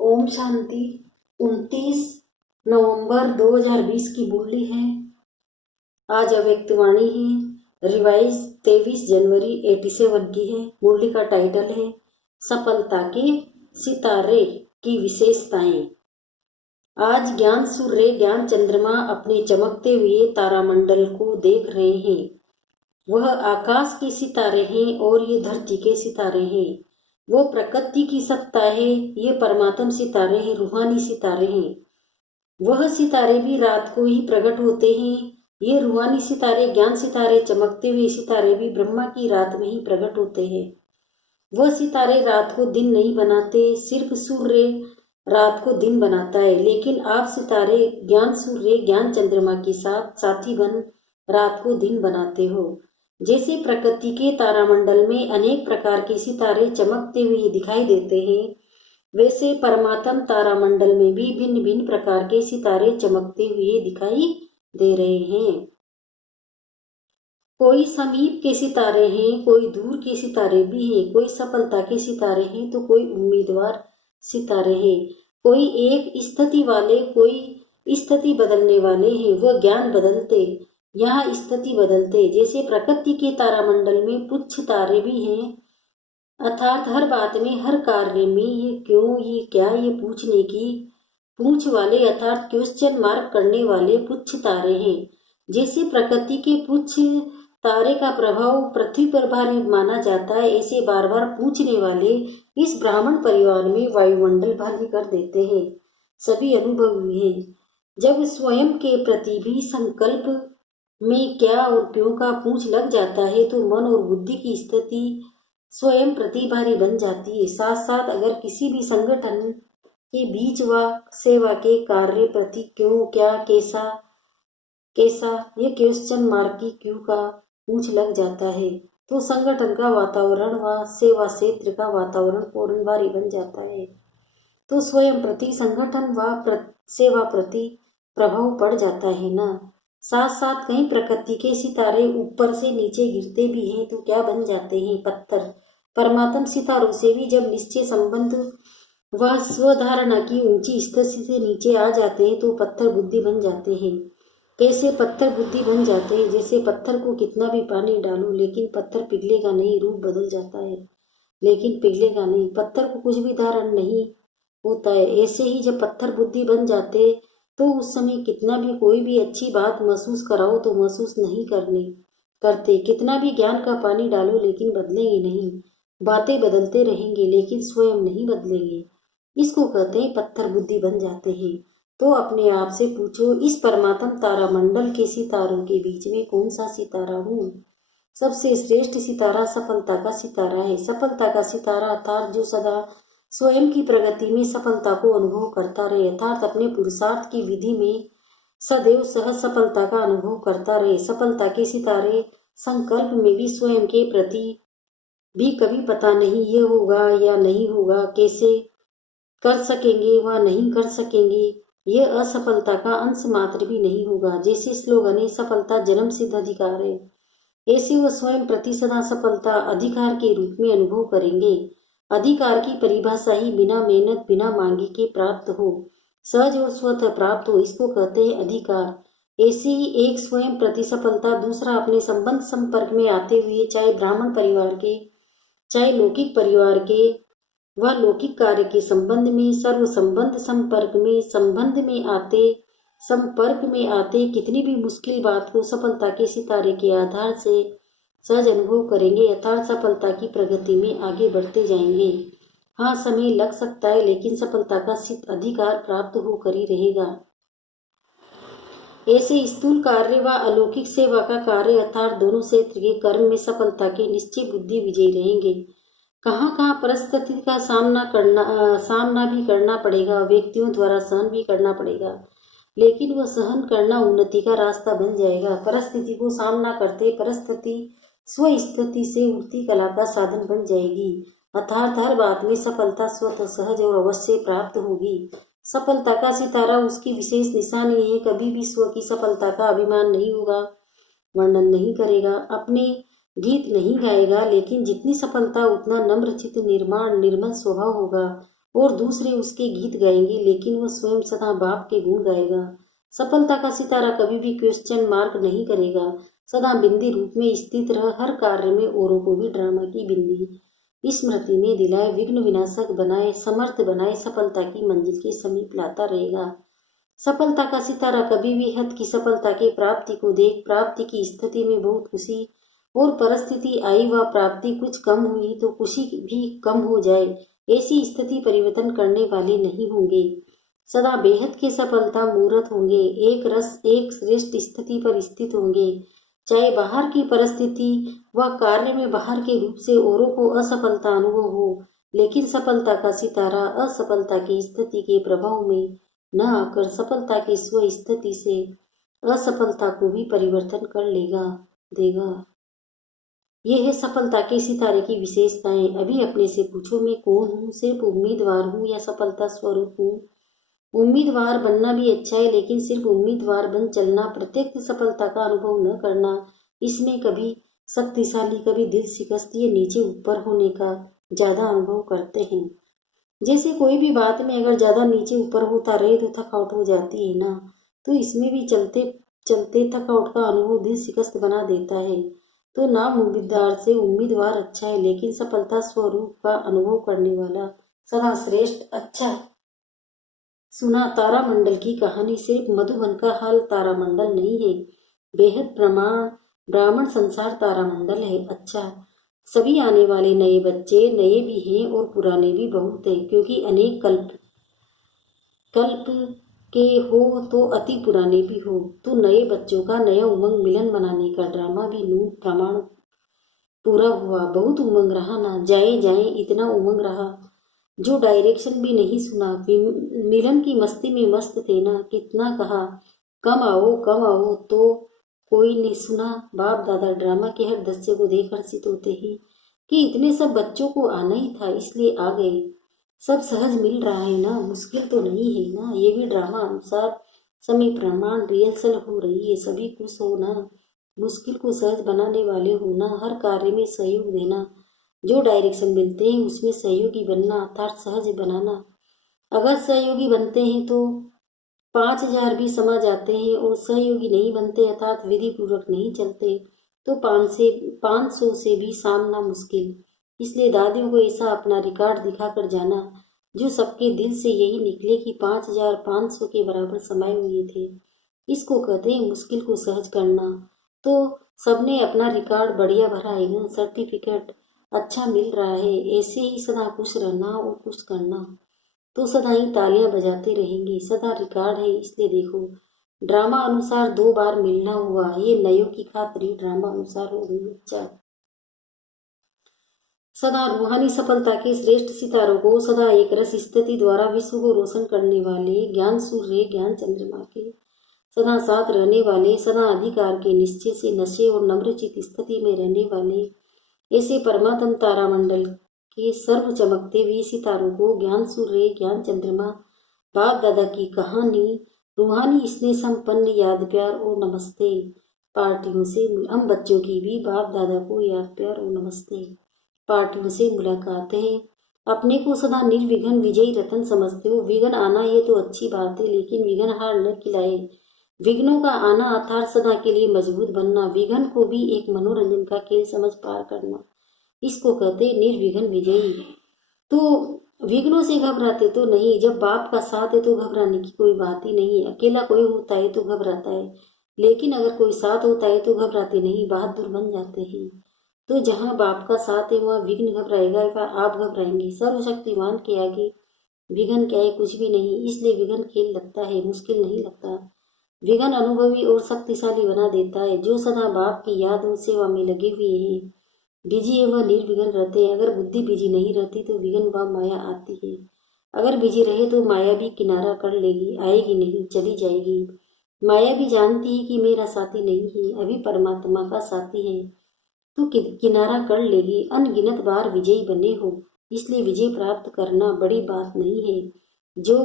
ओम शांति। 29 नवंबर 2020 की मुरली है। आज अव्यक्तवाणी है। रिवाइज 23 जनवरी 87 की है। मुरली का टाइटल है सफलता के सितारे की विशेषताएं। आज ज्ञान सूर्य ज्ञान चंद्रमा अपने चमकते हुए तारामंडल को देख रहे हैं। वह आकाश के सितारे हैं और ये धरती के सितारे हैं। वो प्रकृति की सत्ता है, ये परमात्म सितारे हैं, रूहानी सितारे हैं। वह सितारे भी रात को ही प्रकट होते हैं। ये रूहानी सितारे ज्ञान सितारे चमकते हुए सितारे भी ब्रह्मा की रात में ही प्रकट होते हैं। वह सितारे रात को दिन नहीं बनाते, सिर्फ सूर्य रात को दिन बनाता है। लेकिन आप सितारे ज्ञान सूर्य ज्ञान चंद्रमा के साथ साथी बन रात को दिन बनाते हो। जैसे प्रकृति के तारामंडल में अनेक प्रकार के सितारे चमकते हुए दिखाई देते हैं, वैसे परमात्म तारामंडल में भी भिन्न भिन्न प्रकार के सितारे चमकते हुए दिखाई दे रहे हैं। कोई समीप के सितारे हैं, कोई दूर के सितारे भी हैं, कोई सफलता के सितारे हैं तो कोई उम्मीदवार सितारे हैं। कोई एक स्थिति वाले, कोई स्थिति बदलने वाले हैं। वह ज्ञान बदलते, यहाँ स्थिति बदलते। जैसे प्रकृति के तारामंडल में पुच्छ तारे भी हैं, अर्थात हर बात में हर कार्य में ये क्यों ये क्या ये पूछने की पूछ वाले अर्थात क्वेश्चन मार्क करने वाले पुच्छ तारे हैं। जैसे प्रकृति के पुच्छ तारे का प्रभाव पृथ्वी पर भारी माना जाता है, ऐसे बार बार पूछने वाले इस ब्राह्मण परिवार में वायुमंडल भारी कर देते हैं। सभी अनुभवी हैं। जब स्वयं के प्रति भी संकल्प में क्या और क्यों का पूछ लग जाता है तो मन और बुद्धि की स्थिति स्वयं प्रतिभारी बन जाती है। साथ साथ अगर किसी भी संगठन के बीच व सेवा के कार्य प्रति क्यों क्या कैसा कैसा ये क्वेश्चन मार्क की क्यों का पूछ लग जाता है तो संगठन का वातावरण व सेवा क्षेत्र का वातावरण पूर्ण भारी बन जाता है। तो स्वयं प्रति संगठन व सेवा प्रति प्रभाव पड़ जाता है ना। साथ साथ कई प्रकृति के सितारे ऊपर से नीचे गिरते भी हैं तो क्या बन जाते हैं, पत्थर। परमात्म सितारों से भी जब निश्चय संबंध व स्वधारणा की ऊंची स्थिति से नीचे आ जाते हैं तो पत्थर बुद्धि बन जाते हैं। कैसे पत्थर बुद्धि बन जाते हैं? जैसे पत्थर को कितना भी पानी डालो लेकिन पत्थर पिघलेगा नहीं, रूप बदल जाता है लेकिन पिघलेगा नहीं, पत्थर को कुछ भी धारण नहीं होता है। ऐसे ही जब पत्थर बुद्धि बन जाते तो उस समय कितना भी कोई भी अच्छी बात महसूस कराओ तो महसूस नहीं करते। कितना भी ज्ञान का पानी डालो लेकिन बदलेंगे नहीं। बातें बदलते रहेंगे लेकिन स्वयं नहीं बदलेंगे। इसको कहते हैं पत्थर बुद्धि बन जाते हैं। तो अपने आप से पूछो, इस परमात्म तारामंडल के सितारों के बीच में कौन सा सितारा हूँ? सबसे श्रेष्ठ सितारा सफलता का सितारा है। सफलता का सितारा अर्थात जो सदा स्वयं की प्रगति में सफलता को अनुभव करता रहे, अर्थात अपने पुरुषार्थ की विधि में सदैव सहज सफलता का अनुभव करता रहे। सफलता के सितारे संकल्प में भी स्वयं के प्रति भी कभी पता नहीं ये होगा या नहीं होगा, कैसे कर सकेंगे व नहीं कर सकेंगे, ये असफलता का अंश मात्र भी नहीं होगा। जैसे स्लोगन है सफलता जन्म सिद्ध अधिकार है, ऐसे वह स्वयं प्रति सदा सफलता अधिकार के रूप में अनुभव करेंगे। अधिकार की परिभाषा ही बिना मेहनत बिना मांगे के प्राप्त हो, सहज और स्वतः प्राप्त हो, इसको कहते हैं अधिकार। ऐसे ही एक स्वयं प्रति सफलता, दूसरा अपने संबंध संपर्क में आते हुए चाहे ब्राह्मण परिवार के चाहे लौकिक परिवार के व लौकिक कार्य के संबंध में सर्व संबंध संपर्क में आते कितनी भी मुश्किल बात को सफलता के सितारे के आधार से सहज अनुभव करेंगे, अर्थात सफलता की प्रगति में आगे बढ़ते जाएंगे। हाँ, समय लग सकता है लेकिन सफलता का सिद्ध अधिकार प्राप्त होकर ही रहेगा। ऐसे स्थूल कार्य व अलौकिक सेवा का कार्य अर्थात दोनों क्षेत्र के कर्म में सफलता के निश्चय बुद्धि विजयी रहेंगे। कहाँ कहाँ परिस्थिति का सामना भी करना पड़ेगा, व्यक्तियों द्वारा सहन भी करना पड़ेगा, लेकिन वह सहन करना उन्नति का रास्ता बन जाएगा। परिस्थिति को सामना करते परिस्थिति स्वस्थिति से उठती कला का साधन बन जाएगी, अर्थात हर बात में सफलता स्वतः सहज और अवश्य प्राप्त होगी। सफलता का सितारा उसकी विशेष निशानी है। कभी भी स्व की सफलता का अभिमान नहीं होगा, वर्णन नहीं करेगा, अपने गीत नहीं गाएगा, लेकिन जितनी सफलता उतना नम्र चित्त निर्माण निर्मल स्वभाव होगा और दूसरे उसके गीत गाएंगे, लेकिन वह स्वयं सदा बाप के गुण गाएगा। सफलता का सितारा कभी भी क्वेश्चन मार्क नहीं करेगा, सदा बिंदी रूप में स्थित रह हर कार्य में औरों को भी ड्रामा की बिंदी स्मृति में दिलाए, विघ्न विनाशक बनाए, समर्थ बनाए, सफलता की मंजिल के समीप लाता रहेगा। सफलता का सितारा कभी भी हद की सफलता की प्राप्ति को देख प्राप्ति की स्थिति में बहुत खुशी और परिस्थिति आई व प्राप्ति कुछ कम हुई तो खुशी भी कम हो जाए, ऐसी स्थिति परिवर्तन करने वाले नहीं होंगे। सदा बेहद के सफलता मूर्त होंगे, एक रस एक श्रेष्ठ स्थिति पर स्थित होंगे, चाहे बाहर की परिस्थिति व कार्य में बाहर के रूप से औरों को असफलता अनुभव हो, लेकिन सफलता का सितारा असफलता की स्थिति के प्रभाव में न आकर सफलता की स्व स्थिति से असफलता को भी परिवर्तन कर लेगा देगा। ये है सफलता के सितारे की विशेषताएं। अभी अपने से पूछो, मैं कौन हूँ? सिर्फ उम्मीदवार हूँ या सफलता स्वरूप हूँ? उम्मीदवार बनना भी अच्छा है, लेकिन सिर्फ उम्मीदवार बन चलना, प्रत्यक्ष सफलता का अनुभव न करना, इसमें कभी शक्तिशाली कभी दिल शिकस्त ये नीचे ऊपर होने का ज्यादा अनुभव करते हैं। जैसे कोई भी बात में अगर ज्यादा नीचे ऊपर होता रहे तो थकावट हो जाती है ना, तो इसमें भी चलते चलते थकावट का अनुभव दिल शिकस्त बना देता है। तो नाम उम्मीदवार से उम्मीदवार अच्छा है, लेकिन सफलता स्वरूप का अनुभव करने वाला सदा श्रेष्ठ अच्छा। सुना तारामंडल की कहानी, सिर्फ मधुबन का हाल तारामंडल नहीं है, बेहद प्रमाण ब्राह्मण संसार तारामंडल है। अच्छा, सभी आने वाले नए बच्चे नए भी हैं और पुराने भी बहुत हैं, क्योंकि अनेक कल्प कल्प के हो तो अति पुराने भी हो। तो नए बच्चों का नया उमंग मिलन बनाने का ड्रामा भी नून प्रमाण पूरा हुआ। बहुत उमंग रहा ना, जाए जाए इतना उमंग रहा जो डायरेक्शन भी नहीं सुना। मिलन की मस्ती में मस्त थे ना, कितना कहा कम आओ तो कोई नहीं सुना। बाप दादा ड्रामा के हर दृश्य को देख हर्षित होते ही कि इतने सब बच्चों को आना ही था इसलिए आ गए। सब सहज मिल रहा है ना, मुश्किल तो नहीं है ना। ये भी ड्रामा अनुसार समय प्रमाण रिहर्सल हो रही है, सभी खुश हो ना, मुश्किल को सहज बनाने वाले हो ना, हर कार्य में सहयोग देना, जो डायरेक्शन मिलते हैं उसमें सहयोगी बनना अर्थात सहज बनाना। अगर सहयोगी बनते हैं तो 5,000 भी समा जाते हैं, और सहयोगी नहीं बनते अर्थात विधि पूर्वक नहीं चलते तो 500 से भी सामना मुश्किल। इसलिए दादियों को ऐसा अपना रिकॉर्ड दिखाकर जाना जो सबके दिल से यही निकले कि 5,500 के बराबर समाये हुए थे। इसको कहते हैं मुश्किल को सहज करना। तो सबने अपना रिकॉर्ड बढ़िया भरा है ना, सर्टिफिकेट अच्छा मिल रहा है। ऐसे ही सदा खुश रहना और खुश करना, तो सदा ही तालियां बजाते रहेंगे। सदा रिकॉर्ड है, इसलिए देखो ड्रामा अनुसार 2 बार मिलना हुआ, ये नयों की खातरी ड्रामा अनुसार हो गई। अच्छा, सदा रूहानी सफलता के श्रेष्ठ सितारों को सदा एक रस स्थिति द्वारा विश्व को रोशन करने वाले ज्ञान सूर्य ज्ञान चंद्रमा के सदा साथ रहने वाले, सदा अधिकार के निश्चय से नशे और नम्रचित स्थिति में रहने वाले, ऐसे परमात्म तारामंडल के सर्व चमकते हुए सितारों को ज्ञान सूर्य ज्ञान चंद्रमा बाप दादा की कहानी रूहानी स्नेह संपन्न याद प्यार और नमस्ते पार्टियों से हम बच्चों की भी बाप दादा को याद प्यार और नमस्ते पार्टियों से मुलाकात है। अपने को सदा निर्विघ्न विजयी रतन समझते हो। विघ्न आना ये तो अच्छी बात है, लेकिन विघ्न हार न खिलाए। विघ्नों का आना अर्थात सदा के लिए मजबूत बनना, विघ्न को भी एक मनोरंजन का खेल समझ पार करना, इसको कहते हैं निर्विघ्न विजयी। तो विघ्नों से घबराते तो नहीं, जब बाप का साथ है तो घबराने की कोई बात ही नहीं है। अकेला कोई होता है तो घबराता है, लेकिन अगर कोई साथ होता है तो घबराते नहीं, बहादुर बन जाते हैं। तो जहाँ बाप का साथ है वहाँ विघ्न घबराएगा या आप घबराएंगे। सर्वशक्तिमान के आगे विघ्न क्या है? कुछ भी नहीं। इसलिए विघ्न खेल लगता है, मुश्किल नहीं लगता। विघ्न अनुभवी और शक्तिशाली बना देता है। जो सदा बाप की याद और सेवा में लगे हुए हैं, बिजी है, वह निर्विघ्न रहते हैं। अगर बुद्धि बिजी नहीं रहती तो विघ्न व माया आती है। अगर बिजी रहे तो माया भी किनारा कर लेगी, आएगी नहीं, चली जाएगी। माया भी जानती है कि मेरा साथी नहीं है, अभी परमात्मा का साथी है, तो किनारा कर लेगी। अनगिनत बार विजयी बने हो, इसलिए विजय प्राप्त करना बड़ी बात नहीं है। जो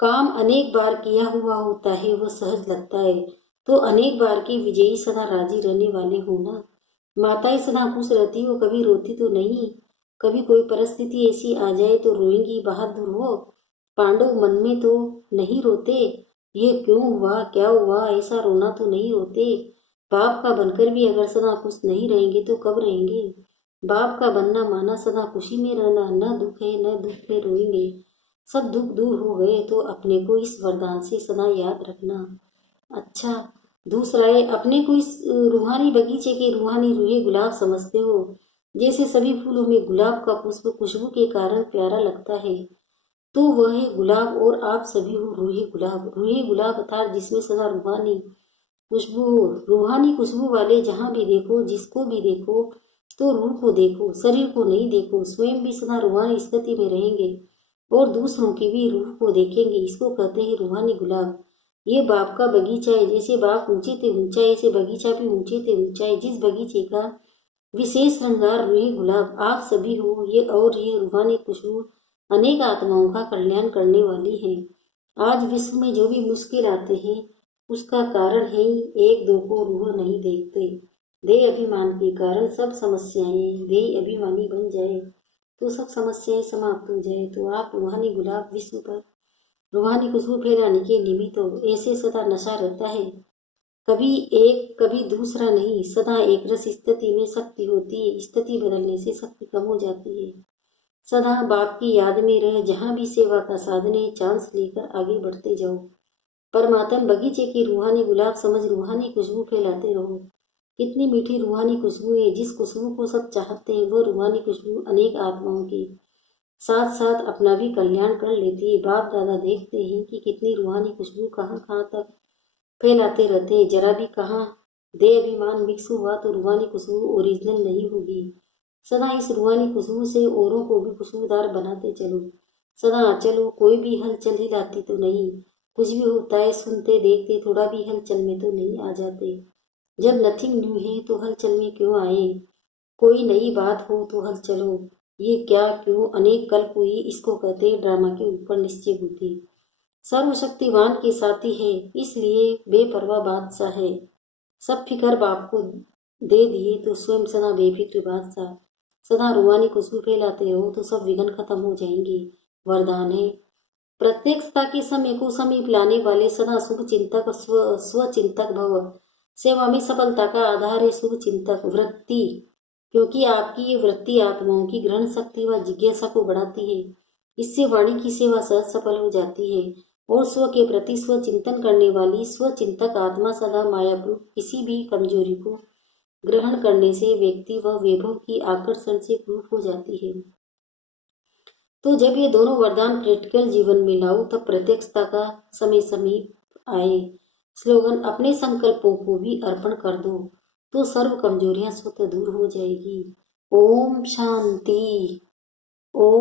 काम अनेक बार किया हुआ होता है वो सहज लगता है। तो अनेक बार के विजयी सदा राजी रहने वाले हो ना। माताएं सदा खुश रहती हो, कभी रोती तो नहीं, कभी कोई परिस्थिति ऐसी आ जाए तो रोएंगी बहादुर हो। पांडव मन में तो नहीं रोते, ये क्यों हुआ क्या हुआ ऐसा रोना तो नहीं रोते। बाप का बनकर भी अगर सदा खुश नहीं रहेंगे तो कब रहेंगे। बाप का बनना माना सदा खुशी में रहना, न दुख है न दुख में रोएंगे। सब दुख दूर हो गए तो अपने को इस वरदान से सदा याद रखना। अच्छा, दूसरा है, अपने को इस रूहानी बगीचे के रूहानी रूहे गुलाब समझते हो। जैसे सभी फूलों में गुलाब का पुष्प खुशबू के कारण प्यारा लगता है, तो वह है गुलाब और आप सभी हो रूहे गुलाब। रूहे गुलाब अर्थात जिसमें सदा रूहानी खुशबू हो। रूहानी खुशबू वाले जहाँ भी देखो, जिसको भी देखो, तो रूह को देखो, शरीर को नहीं देखो। स्वयं भी सदा रूहानी स्थिति में रहेंगे और दूसरों की भी रूह को देखेंगे। इसको कहते हैं रूहानी गुलाब। ये बाप का बगीचा है। जैसे बाप ऊंचे थे ऊंचा, ऐसे बगीचा भी ऊंचे थे ऊंचा है। जिस बगीचे का विशेष श्रृंगार रूही गुलाब आप सभी हो। ये और ये रूहानी खुशबू अनेक आत्माओं का कल्याण करने वाली है। आज विश्व में जो भी मुश्किल आते हैं उसका कारण है एक दो को रूह नहीं देखते। देह अभिमान के कारण सब समस्याएं, देह अभिमानी बन जाए तो सब समस्याएं समाप्त हो जाए। तो आप रूहानी गुलाब विश्व पर रूहानी खुशबू फैलाने के निमित्त हो। ऐसे सदा नशा रहता है, कभी एक कभी दूसरा नहीं, सदा एक रस स्थिति में शक्ति होती है। स्थिति बदलने से शक्ति कम हो जाती है। सदा बाप की याद में रह, जहाँ भी सेवा का साधन है चांस लेकर आगे बढ़ते जाओ। परमात्मा बगीचे की रूहानी गुलाब समझ रूहानी खुशबू फैलाते रहो। कितनी मीठी रूहानी खुशबू है। जिस खुशबू को सब चाहते हैं वह रूहानी खुशबू अनेक आत्माओं की साथ साथ अपना भी कल्याण कर लेती है। बाप दादा देखते हैं कि कितनी रूहानी खुशबू कहाँ कहाँ तक फैलाते रहते हैं। जरा भी कहाँ देह अभिमान मिक्स हुआ तो रूहानी खुशबू ओरिजिनल नहीं होगी। सदा इस रूहानी खुशबू से औरों को भी खुशबूदार बनाते चलो। सदा चलो, कोई भी हलचल हिलाती तो नहीं। कुछ भी होता है सुनते देखते, थोड़ा भी हलचल में तो नहीं आ जाते। जब नथिंग न्यू है तो हलचल में क्यों आए। कोई नई बात हो तो हलचल हो। ये क्या क्यों अनेक कल्प हुई, इसको कहते हैं ड्रामा के ऊपर निश्चय बुद्धि। सर्वशक्तिवान के साथी है इसलिए बेपरवाह बादशाह है। सब फिकर बाप को दे दिए तो स्वयं सदा बेफिक्र बादशाह। सदा रूहानी खुशबू फैलाते रहो तो सब विघ्न खत्म हो जाएंगे। वरदान है, प्रत्यक्षता के समय को समीप लाने वाले सदा शुभ चिंतक स्वचिंतक भव। सेवा में सफलता का आधार है शुभ चिंतक वृत्ति, क्योंकि आपकी ये वृत्ति आत्माओं की ग्रहण शक्ति व जिज्ञासा को बढ़ाती है। इससे वाणी की सेवा सहज सफल हो जाती है और स्व के प्रति स्व चिंतन करने वाली स्वचिंतक आत्मा सदा मायाप्रु किसी भी कमजोरी को ग्रहण करने से व्यक्ति व वैभव की आकर्षण से प्रूफ हो जाती है। तो जब ये दोनों वरदान प्रैक्टिकल जीवन में लाओ तब प्रत्यक्षता का समय समीप आए। स्लोगन, अपने संकल्पों को भी अर्पण कर दो तो सर्व कमजोरियां स्वतः दूर हो जाएगी। ओम शांति। ओम